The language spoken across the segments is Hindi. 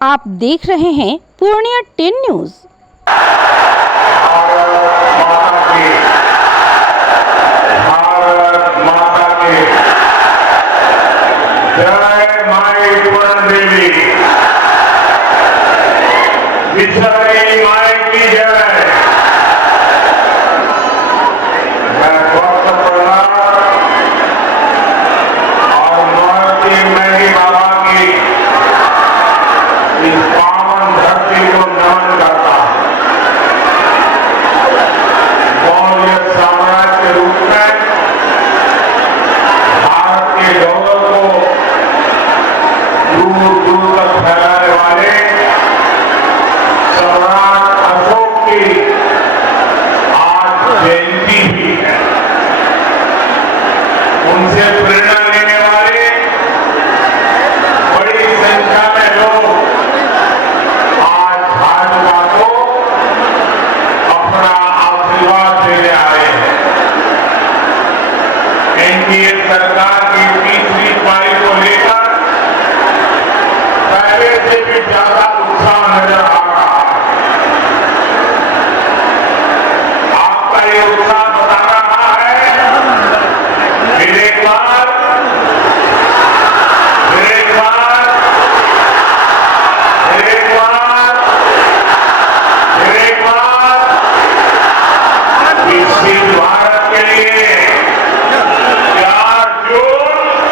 आप देख रहे हैं पूर्णिया 10 न्यूज। भारत माता की जय माई पूर्ण देवी, विश्वरी माई की जय। मैं भक्त प्रहलाद और महर्षि मेरी बाबा की इस पावन धरती को नमन करता हूं। मौर्य साम्राज्य के रूप में भारत के गौरव को दूर दूर तक फैलाने वाले सम्राट अशोक की आज जयंती भी है। उनसे प्रेरणा लेने वाले बड़ी संख्या में लोग आज भाजपा को अपना आशीर्वाद देने आए हैं। एनडीए सरकार की तीसरी पारी को लेकर पहले से भी ज्यादा उत्साह नजर आ रहा है। आपका ये उत्साह बता रहा है फिर एक बार विकसित भारत के लिए 4 जून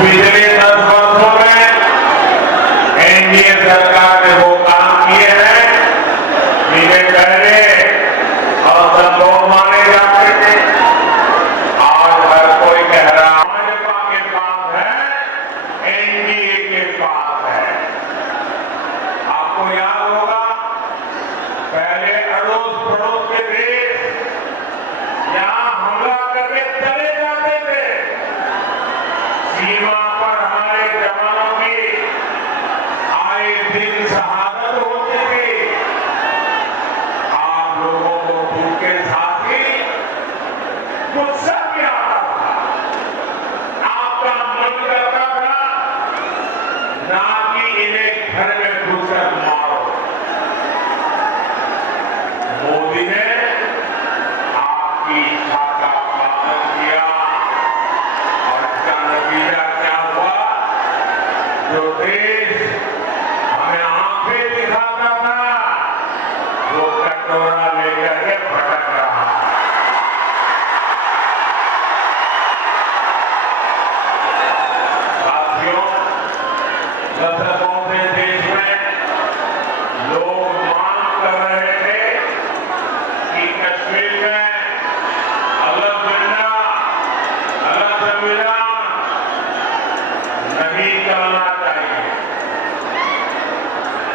पिछले 10 वर्षों में एनडीए सरकार ने वो काम किए हैं जिन्हें पहले असंभव माने जाते थे। आज हर कोई कह रहा भाजपा के पास है, एनडीए के पास है। आपको याद होगा पहले अड़ोस पड़ोस के देश यहां हमला करके चले जाते थे। सीमा पर हमारे जवानों की आए दिन शहादत होती थी। आप लोगों को उनके साथ ही गुस्सा भी आता था। आपका मन करता था ना कि इन्हें घर में घुसकर मारो। मोदी ने आपकी इच्छा का पालन किया और इसका नतीजा क्या हुआ? जो देश हमें आंखें दिखाता था वो कटोरा लेकर के भटक रहा है। साथियों, दशकों से देश में लोग मांग कर रहे थे कि कश्मीर में अलग झंडा, अलग संविधान नहीं चलना चाहिए।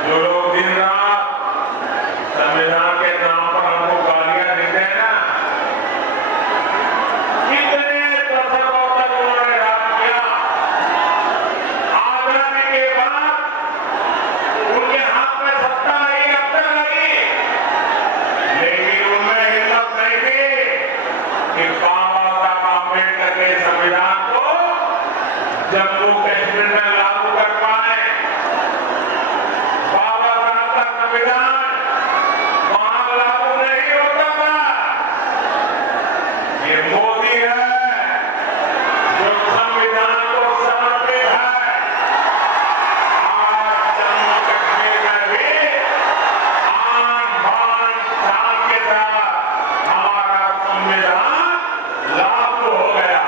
जो लोग दिन रात संविधान के नाम पर हमको गालियां देते हैं ना, कितने दशकों तक उन्होंने राज किया। आजादी के बाद उनके हाथ में सत्ता आई, अब तक आई, लेकिन उनमें हिम्मत नहीं थी कि बाबा साहब आंबेडकर के संविधान को जम्मू कश्मीर में लागू कर पाए। बाबा साहब का संविधान वहां लागू नहीं होता था। ये मोदी है जो संविधान को समर्पित है। आज जम्मू कश्मीर में भी आन बान शान के साथ हमारा संविधान लागू हो गया।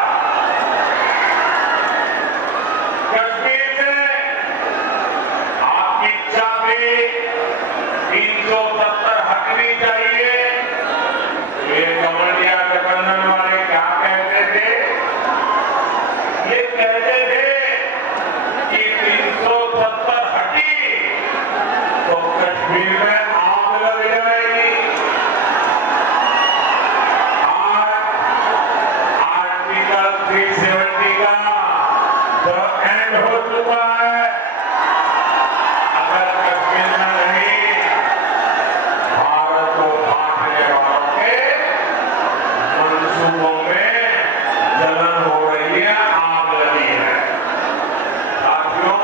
कश्मीर से आपकी इच्छा थी 370 हटनी चाहिए। ये कमलिया गठबंधन वाले क्या कहते थे? ये कहते थे कि 370 हटी तो कश्मीर में आग लग जाएगी। आज आर्टिकल 370 का एंड हो चुका है। अगर कश्मीर में नहीं, भारत को बांटने वालों के मंसूबों में जलन हो रही है, आग लगी है। साथियों,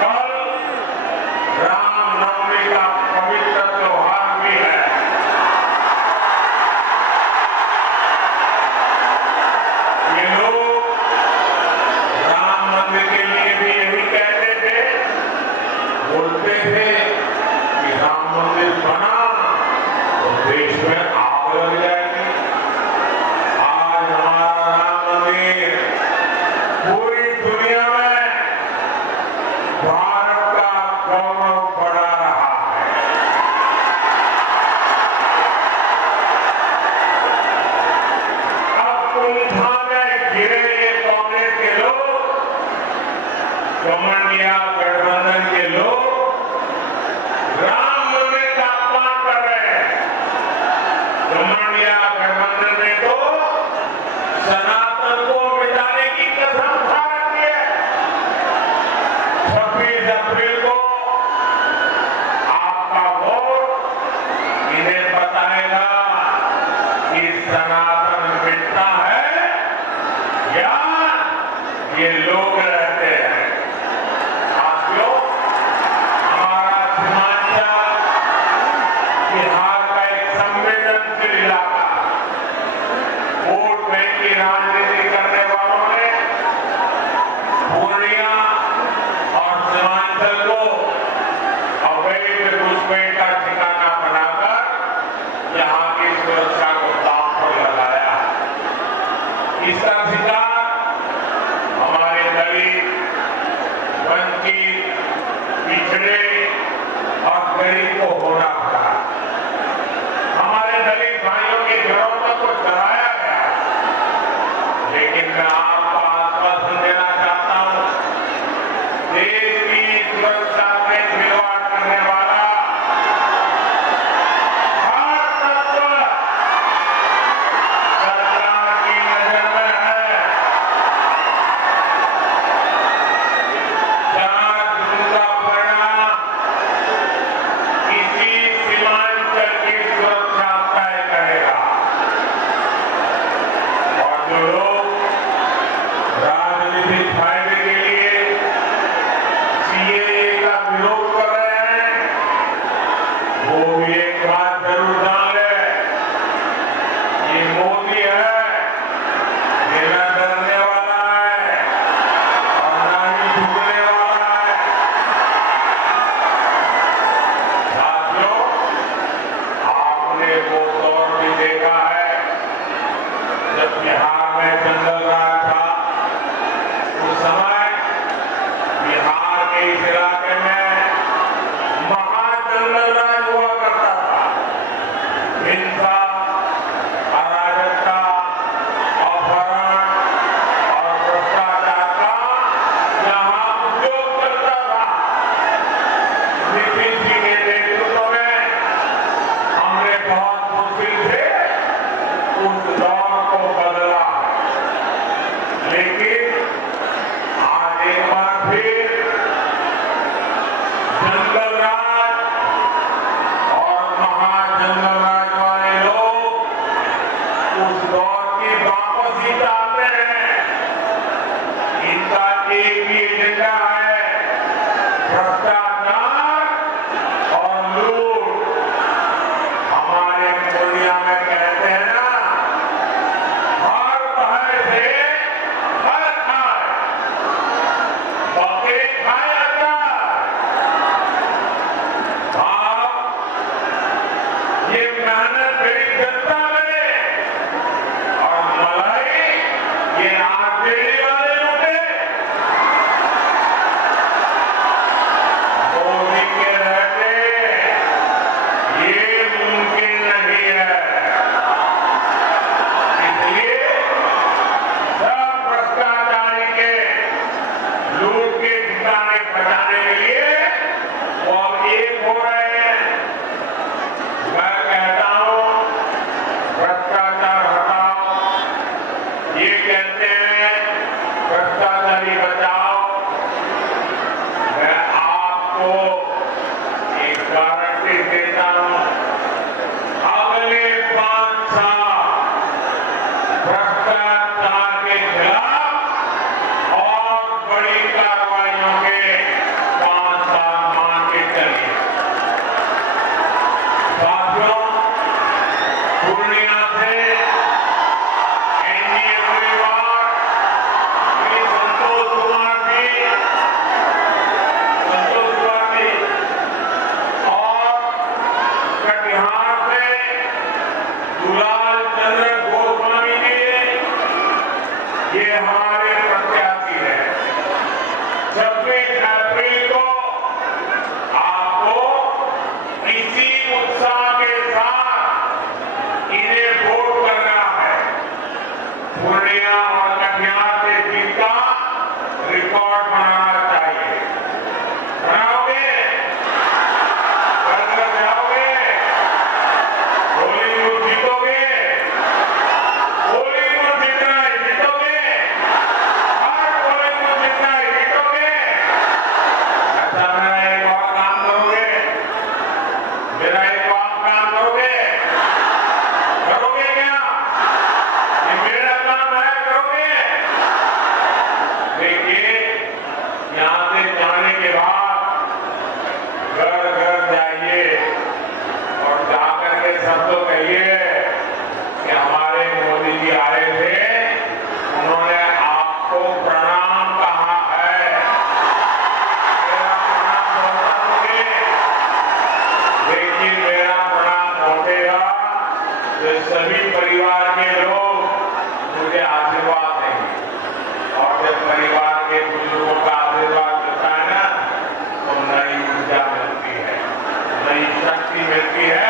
कल रामनवमी का पवित्र त्योहार भी है। ये लोग राम मंदिर के लिए भी यही कहते थे, बोलते थे कि राम मंदिर बना तो देश में आग लग जाएगी। आज हमारा राम मंदिर पूरी दुनिया में भारत का गौरव बढ़ा रहा है। अब कुंठा में गिरे ये कांग्रेस के लोग, कमलिया गठबंधन के लोग राम मंदिर का अपमान कर रहे हैं। कमलिया गठबंधन ने तो सनातन को मिटाने की कसम खा रखी है। 26 अप्रैल को आपका वोट इन्हें बताएगा कि सनातन मिटता है या ये लोग रहते हैं। साथियों, हमारा सीमांचल बिहार का एक संवेदनशील इलाका, वोट बैंक की राजनीति करने वालों ने पूर्णिया और सीमांचल को अवैध घुसपैठ का ठिकाना बनाकर यहाँ की सुरक्षा को दांव पर लगाया। इसका शिकार हमारे वंचित, पिछड़े और गरीब को होना पड़ा। हमारे दलित भाइयों की जरूरतों को डराया गया, लेकिन मैं आपको आश्वासन देना चाहता हूं, देश की सुरक्षा से खिलवाड़ करने वाला हर तत्व सरकार की नजर में है। 4 जून का परिणाम इसी सीमांचल की सुरक्षा तय करेगा। और जो लोग राजनीतिक फायदे के लिए सीएए का विरोध कर रहे हैं, वो भी एक बात जरूर जान ले, ये मोदी है, ये न डरने वाला है और न ही झुकने वाला है। साथियों, आपने वो दौर भी देखा है जब बिहार में जंगल राज था। उस समय बिहार के इस इलाके में महाजंगल राज हुआ करता था। हिंसा, अराजकता, अपहरण और भ्रष्टाचार का यहाँ उद्योग चलता था। नीतीश जी के नेतृत्व में हमने बहुत मुश्किल से उस दौर को बदला, लेकिन आज एक बार फिर जंगल राज और महाजंगल राज वाले लोग उस दौर की वापसी चाहते हैं। इनका एक ही एजेंडा है, भ्रष्टाचार और लूट। हमारे पूर्णिया में कहते हैं ना, हर भय से हर खाए, बकरे खाए अचार। आप ये मेहनत मेरी जनता करे और मलाई ये आरजेडी वाले लूटे। मोदी के रहते ये मुमकिन नहीं है। इसलिए सब भ्रष्टाचारी के लूट के ठिकाने बचाने के लिए वो अब एक हो रहे हैं। मैं कहता हूं, भ्रष्टाचार हटाओ, ये कहते हैं भ्रष्टाचारी बचाओ। मैं आपको एक गारंटी देता हूं, अगले 5 साल भ्रष्टाचार के खिलाफ और बड़ी कार्रवाइयों के 5 साल मान के चलिए। साथियों, पूर्णिया से एनडीए परिवार श्री संतोष कुमार जी और कटिहार से दुलाल चंद्र गोस्वामी जी, ये हमारे प्रत्याशी हैं। 26 अप्रैल को आपको इसी उत्साह के साथ इन्हें वोट करना है। पूर्णिया और कटिहार से जीत का रिकॉर्ड बनाना चाहिए। बनाओगे? घर जाओगे? पोलिंग बूथ जीतोगे? पोलिंग बूथ जीतना है, जीतोगे? हर पोलिंग बूथ जीतना है, जीतोगे? अच्छा, मेरा एक और काम करोगे? मेरा एक और काम करोगे? करोगे क्या? ये मेरा काम है, करोगे? देखिए, यहाँ से जाने के बाद घर घर जाइए और जाकर के सबको कहिए कि हमारे मोदी जी आए थे, उन्होंने आपको प्रणाम कहा है। मेरा प्रणाम पहुंचाओगे? लेकिन मेरा प्रणाम पहुंचेगा तो सभी परिवार के लोग मुझे आशीर्वाद देंगे, और जब परिवार के बुजुर्गों का आशीर्वाद मिलता है मिलती है